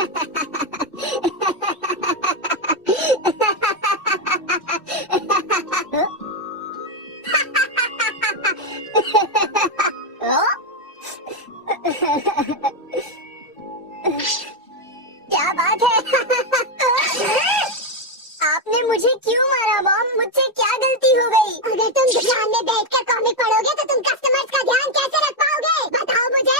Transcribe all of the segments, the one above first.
क्या बात है? आपने मुझे क्यों मारा मॉम? मुझसे क्या गलती हो गई? अगर तुम दुकान में बैठकर कॉमिक पढ़ोगे तो तुम कस्टमर्स का ध्यान कैसे रख पाओगे? बताओ मुझे।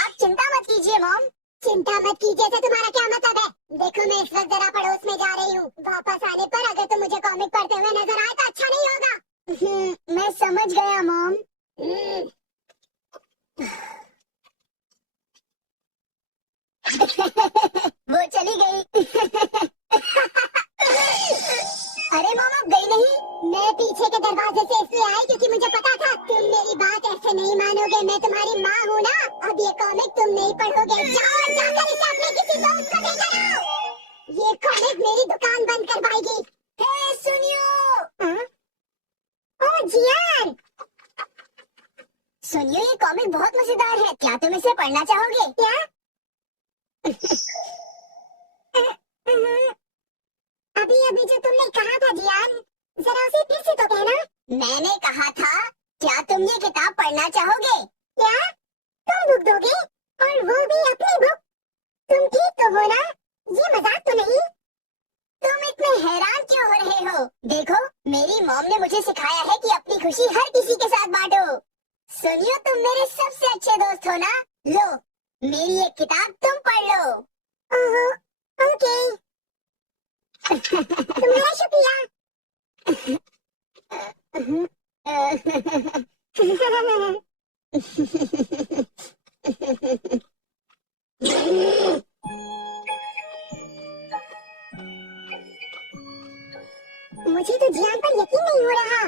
आप चिंता मत कीजिए मॉम। चिंता मत कीजिए से तुम्हारा क्या मतलब है? देखो मैं इस वक्त जरा पड़ोस में जा रही हूँ। वापस आने पर अगर तुम मुझे कॉमिक पढ़ते हुए नजर आए तो अच्छा नहीं होगा। मैं समझ गया मॉम। वो चली गई। अरे मॉम आप गई नहीं? मैं पीछे के दरवाजे से इसलिए आई क्योंकि मुझे पता था तुम मेरी बात ऐसे नहीं मानोगे। मैं तुम्हारी माँ हूँ ना। अब ये कॉमिक तुम नहीं पढ़ोगे। जाओ और जाकर इसे अपने किसी दोस्त को देकर आओ। ये कॉमिक मेरी दुकान बंद करवाएगी। हे सुनियो। ओ जियान, सुनियो ये कॉमिक बहुत मजेदार है। क्या तुम इसे पढ़ना चाहोगे? क्या? अभी अभी जो तुमने कहा था जियान, जरा उसे फिर से तो कहना। मैंने कहा था क्या तुम ये किताब पढ़ना चाहोगे? क्या तुम बुक दोगे? और वो भी अपनी बुक? तुम ठीक तो हो ना? ये मजाक तो नहीं? तुम इतने हैरान क्यों हो रहे हो? देखो मेरी मॉम ने मुझे सिखाया है कि अपनी खुशी हर किसी के साथ बांटो। सुनियो तुम मेरे सबसे अच्छे दोस्त हो ना। लो मेरी एक किताब तुम पढ़ लो। ओहो, ओके। तुम्हारा शुक्रिया। मुझे तो जियान पर यकीन नहीं हो रहा।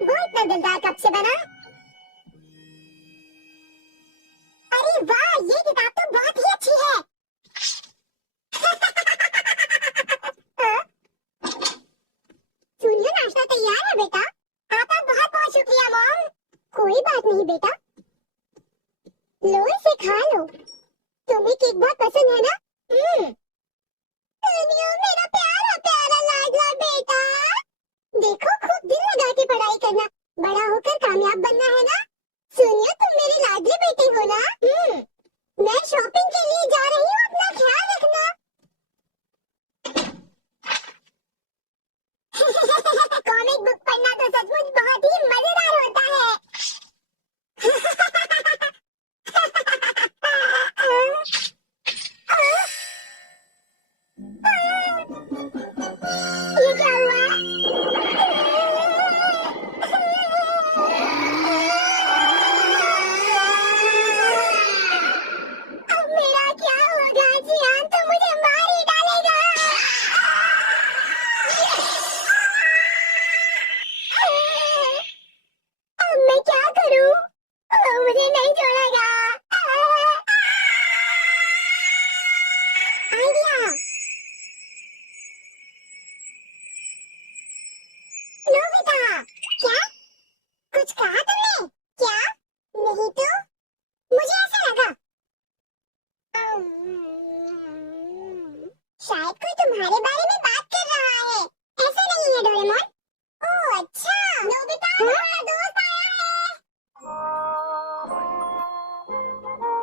वो इतना दिलदार कब से बना? अरे वाह, ये किताब तो बहुत ही अच्छी है। सुनियो नाश्ता तैयार है बेटा। आपका बहुत बहुत शुक्रिया मॉम। कोई बात नहीं बेटा, लो इसे खा लो। तुम्हें केक बहुत पसंद है ना? सुनियो मेरा प्यारा प्यारा लाडला बेटा। देखो खूब दिल लगा के पढ़ाई करना, बड़ा होकर कामयाब बनना है ना। सुनियो तुम मेरे लाडले बेटे हो ना? मैं शॉपिंग के लिए जा रही हूँ, अपना ख्याल रखना। कॉमिक बुक पढ़ना तो सचमुच बहुत ही मजेदार होता है। ये क्या हुआ? अब मेरा क्या होगा? जियान तो मुझे मार ही डालेगा। अब मैं क्या करूं? वो मुझे नहीं छोड़ेगा। आइडिया। नोबिता, क्या कुछ कहा तुमने? क्या? नहीं तो मुझे ऐसा लगा। शायद कोई तुम्हारे बारे में बात कर रहा है। ऐसा नहीं है डोरेमोन? ओह अच्छा, नोबिता तुम्हारा दोस्त आया है।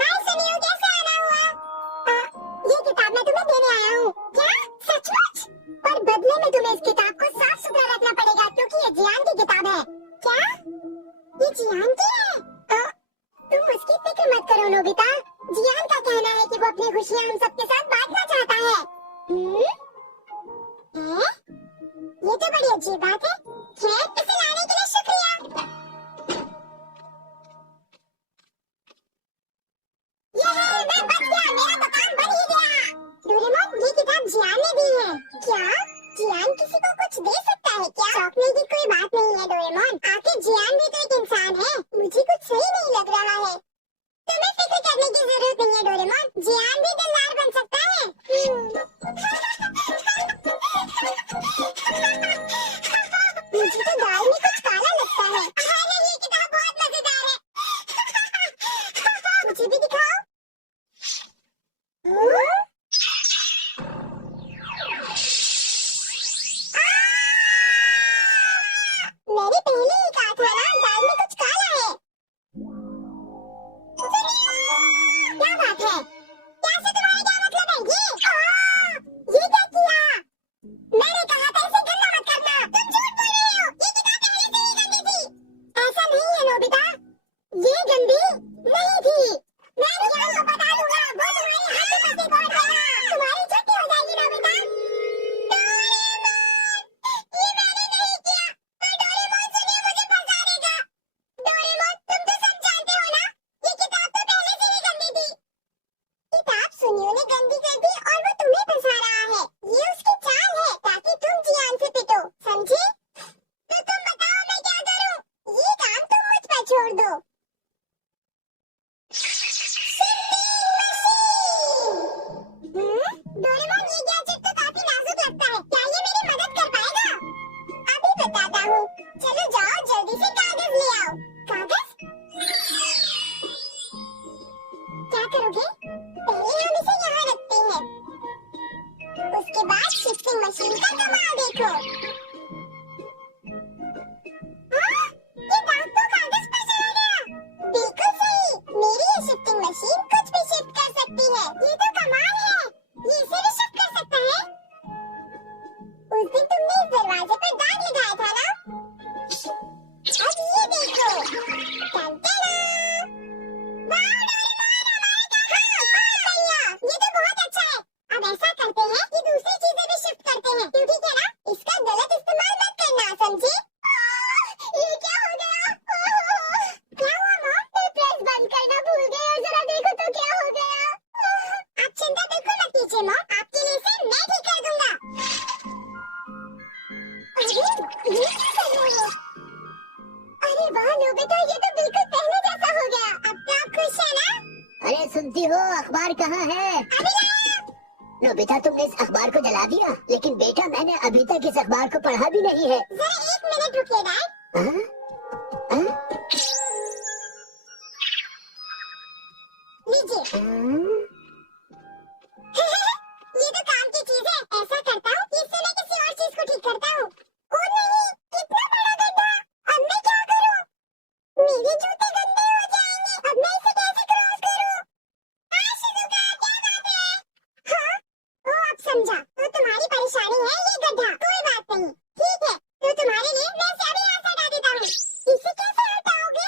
हाय सुनियो, कैसे आना हुआ? ये किताब मैं तुम्हें देने आया हूँ। क्या सचमुच? पर बदले में तुम्हें इस किताब को साफ सुथरा रखना पड़ेगा क्योंकि ये जियान की किताब है। क्या? ये जियान की है? तुम उसकी फिक्र मत करो नोबिता। जियान का कहना है कि वो अपनी खुशियाँ हम सबके साथ बांटना चाहता है। हैं? ये तो बड़ी अच्छी बात है। खैर इसे लाने के लिए शुक्रिया। ये मैं बच गया, मेरा दुकान बन ही गया। डोरेमोन ये किताब जियान ने दी है। क्या? जियान किसी को कुछ दे सकता है क्या? चौंकने की कोई बात नहीं है डोरेमोन। आखिर जियान भी तो एक इंसान है। मुझे कुछ सही नहीं लग रहा है। तुम्हें फिक्र करने की जरूरत नहीं है डोरेमोन। जियान भी दिलदार बन सकता है। मुझे तो दाल में कुछ काला लगता है। अरे ये किताब बहुत मजेदार है। मुझे भी दिखाओ। डोरेमोन, ये गैजेट तो काफी नाजुक लगता है, क्या ये मेरी मदद कर पाएगा? अभी बताता हूँ, चलो जाओ जल्दी से कागज ले आओ। कागज? क्या करोगे? पहले हम इसे यहाँ रखते हैं, उसके बाद शिफ्टिंग मशीन का कमाल देखो। हाँ, ये दाग तो कागज पर चला गया। बिल्कुल सही, मेरी ये शिफ्टिंग मशीन कुछ भी शिफ्ट कर सकती है। ये तो कमाल है, ये इसे भी शिफ्ट कर सकता है। उस दिन तुमने इस दरवाजे पर दाग लगाया था ना? अब ये देखो, टन-टना! वाह डोरेमोन, हमारे काम भैया, ये तो बहुत अच्छा है। अब ऐसा करते हैं कि दूसरी चीजें भी शिफ्ट करते हैं, क्यों ठीक है ना? इसका गलत इस्तेमाल मत करना, समझे? ये क्या हो गया? क्या हुआ मॉम? मैं प्रेस बंद करना भूल गई और जरा देखो तो क्या हो गया। आप चिंता बिल्कुल मत कीजिए मॉम, आपके लिए इसे मैं ठीक कर दूंगा। अरे ये क्या कर रहे हो? अरे वाह नोबिता, ये तो बिल्कुल पहले जैसा हो गया। अब तो आप खुश है ना? अरे सुनती हो, अखबार कहाँ है? अभी लाया। नोबिता, तुमने इस अखबार को जला दिया, लेकिन बेटा मैंने अभी तक इस अखबार को पढ़ा भी नहीं है। जरा 1 मिनट रुकिए डैड। हाँ? हाँ? लीजिए। हाँ? ये तो काम की चीज है। ऐसा करता हूँ कि इससे मैं किसी और चीज को ठीक करता हूँ। ओ नहीं, कितना बड़ा गड्ढा। अब मैं क्या करूँ? मेरे जूते गंदे हो जाएंगे। अब मैं इसे कैसे क्रॉस करूँ? हाँ शिज़ुका, क्या बात है? हाँ? ओ अब समझा। तो तुम्हारी परेशानी है ये गड्ढा। कोई बात नहीं। ठीक है, तो तुम्हारे लिए मैं इसे अभी यहाँ से हटा देता हूँ। इसे कैसे हटाओगे?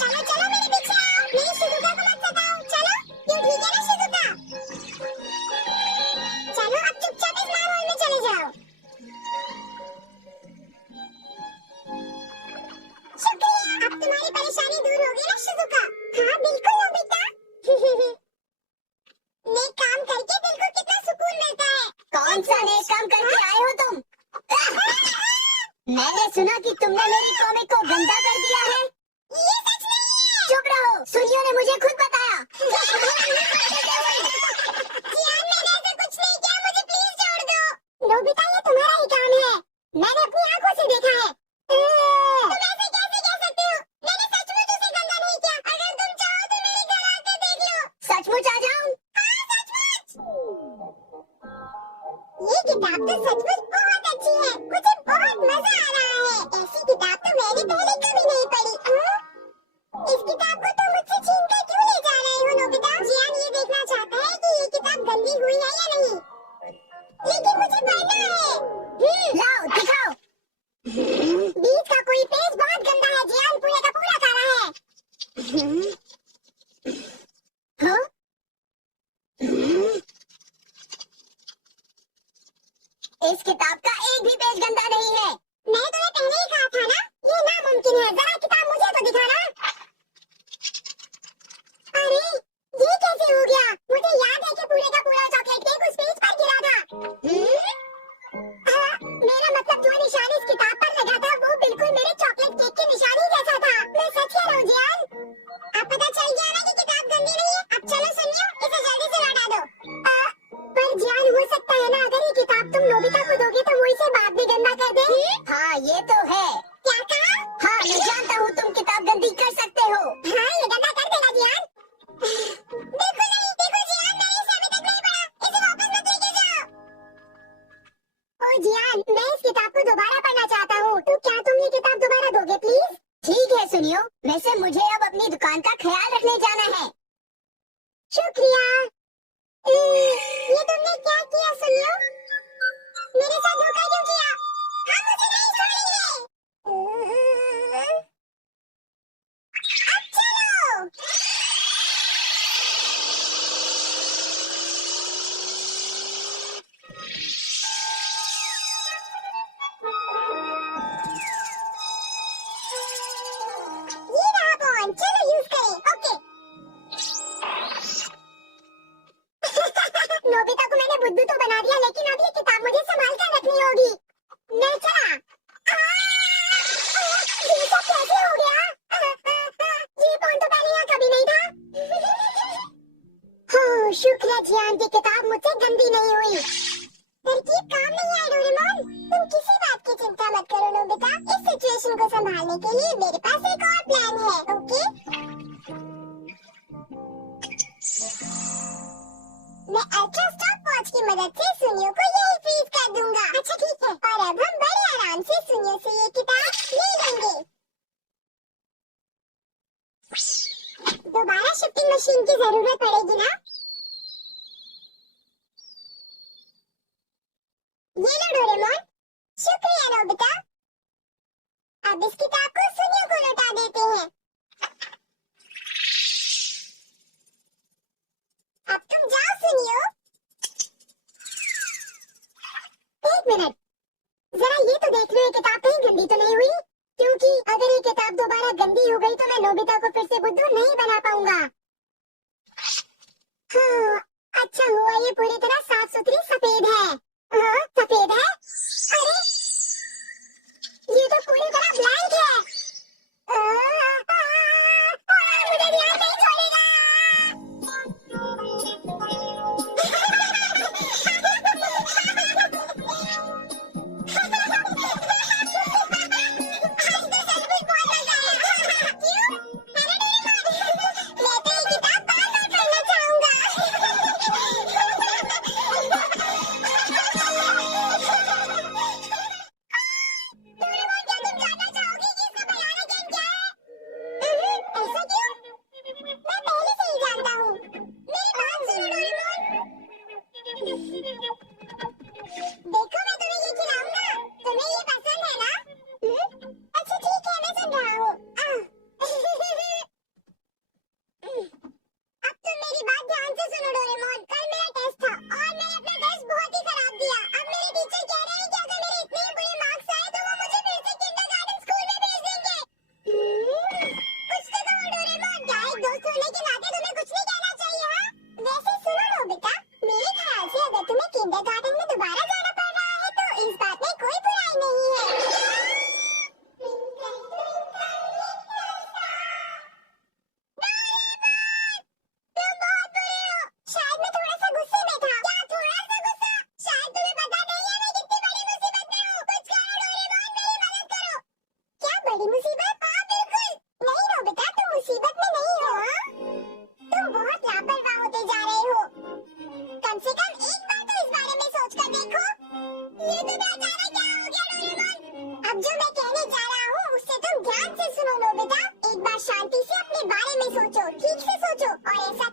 चलो चलो मेरे पीछे आओ। मेरी शिज़ुका को मत सताओ। चलो, क्यों ठीक है ना शिज़ुका? चलो अब चुपचाप इस माहौल में चले जाओ। शुक्रिया, अब तुम्हारी परेशानी दूर हो गई ना शिज़ुका? हाँ बिल्कुल नोबिता। नेक काम करके दिल को कितना सुकून मिलता है। कौन सा नेक काम करके आए हो तुम? मैंने सुना कि तुमने मेरी कॉमिक को गंदा कर दिया है। ये सच नहीं है। चुप रहो, सुनियो ने मुझे खुद बताया। जियान, मैंने ऐसा कुछ नहीं किया, मुझे प्लीज छोड़ दो। नोबिता, ये तुम्हारा ही काम है, मैंने अपनी आंखों से देखा है। तुम ऐसे कैसे कह सकते हो? मैंने सचमुच उसे गंदा नहीं किया। अगर तुम चाहो तो मेरे घर आकर देख लो। सचमुच आ जाऊं? हाँ सचमुच। ये किताब तो सचमुच बहुत अच्छी है, मुझे बहुत मजा आ रहा है। ऐसी किताब तो मैंने पहले कभी नहीं पढ़ी। इस किताब को तुम मुझसे छीन कर क्यों ले जा रहे हो नोबिता? जियान ये देखना चाहता है कि ये किताब गंदी हुई है या नहीं, लेकिन मुझे पढ़ना है। लाओ दिखाओ। बीच का कोई पेज बहुत गंदा है जियान, पूरे का पूरा काला है। हाँ? इस किताब का एक भी पेज गंदा नहीं है। मैंने तुम्हें पहले ही कहा था ना, ये नामुमकिन है। जरा किताब मुझे तो दिखाना। अरे ये कैसे हो गया? मुझे याद है कि पूरे का पूरा चॉकलेट केक उस पेज पर गिरा था। मेरा मतलब जो निशान इस किताब पर लगा था वो बिल्कुल मेरे चॉकलेट केक के निशान ही जैसा था। मैं सच कह रहा हूँ जियान। अब पता चल गया ना कि किताब गंदी नहीं है। अब चलो सुनियो, इसे जल्दी से लौटा दो। पर जियान, हो सकता है ना अगर ये किताब तुम नोबिता को दोगे तो वो इसे बाद में गंदा कर दे। हाँ ये तो है। क्या कहा? हाँ मैं जानता हूँ तुम किताब गंदी कर सकते हो। हाँ ये गंदा कर देगा जियान। बिल्कुल नहीं, देखो जियान, मैंने इसे अभी तक नहीं पढ़ा। इसे वापस मत लेके जाओ। ओ जियान, मैं इस किताब को दोबारा पढ़ना चाहता हूँ, तो क्या तुम ये किताब दोबारा दोगे प्लीज? ठीक है सुनियो, वैसे मुझे अब अपनी दुकान का ख्याल रखने जाना है। शुक्रिया। ये तुमने क्या किया सुनियो? मेरे साथ धोखा क्यों किया? हम उसे नहीं छोड़ेंगे। अब चलो। ये रहा बॉन्ड, चलो यूज करें। ओके। नोबिता को मैंने बुद्धू तो बना दिया, लेकिन अब ये किताब मुझे संभाल कर रखनी होगी। मैं चला। ये सब कैसे हो गया? ये बॉन्ड तो पहले यहाँ कभी नहीं था। शुक्र है जियान की किताब मुझसे गंदी नहीं हुई। तरकीब काम नहीं आई डोरेमोन। तुम किसी बात की चिंता मत करो नोबिता। इस सिचुएशन को संभालने के लिए मेरे पास एक और प्लान है। ओके, मैं अल्ट्रा स्टॉप वॉच की मदद से सुनियो को यही फ्रीज कर दूंगा। अच्छा ठीक है। और अब हम बड़े आराम से सुनियो से ये किताब ले लेंगे। दोबारा शिफ्टिंग मशीन की जरूरत पड़ेगी ना? ये लो डोरेमोन। शुक्रिया नोबिता। अब इस किताब को सुनियो को लौटा देते हैं। अब तुम जाओ सुनियो। एक मिनट, जरा ये तो देख लो ये किताब कहीं गंदी तो नहीं हुई, क्योंकि अगर ये किताब दोबारा गंदी हो गई तो मैं नोबिता को फिर से बुद्धू नहीं बना पाऊंगा। हाँ, अच्छा हुआ ये पूरी तरह साफ सुथरी सफेद है। हाँ, सफेद है। अरे, ये तो पूरी तरह ब्लैंक है। मुझे ध्यान नहीं छोड़ेगा। देखो मैं तुम्हें ये खिलाऊंगा। तुम्हें ये पसंद है ना? अच्छा ठीक है, मैं सुन रहा हूँ। अब तुम मेरी बात ध्यान से सुनो डोरेमोन। कल मेरा टेस्ट था और मैंने अपना टेस्ट बहुत ही खराब दिया। अब मेरे टीचर कह रहे हैं कि अगर मेरे इतने ही बुरे मार्क्स आए तो वो मुझे फिर से किंडरगार्टन स्कूल में भेज देंगे। कुछ तो कहो डोरेमोन। क्या एक दोस्त होने के नाते तुम्हें कुछ नहीं कहना चाहिए? हाँ, वैसे सुनो नोबिता, मेरे ख्याल से अगर तुम्हें किंडरगार्टन में दोबारा जाना पड़ रहा है तो इस बात में कोई बुराई नहीं है। तुम बहुत बुरे हो। शायद मैं थोड़ा सा गुस्से में था। क्या थोड़ा सा गुस्सा? शायद तुम्हें पता नहीं है मैं कितनी बड़ी मुसीबत में हूँ। कुछ करो डोरेमोन, मेरी मदद करो। क्या बड़ी मुसीबत? हाँ बिल्कुल। नहीं नोबिता, तुम मुसीबत में नहीं हो। हाँ? तुम बहुत लापरवाह होते जा रहे हो। कम से कम एक बार तो इस बारे में सोच कर देखो। ये तुम्हें अचानक क्या हो गया डोरेमोन? अब जो मैं कहने जा रहा हूँ उससे तुम ध्यान से सुनो नोबिता। एक बार शांति से अपने बारे में सोचो, ठीक से सोचो और ऐसा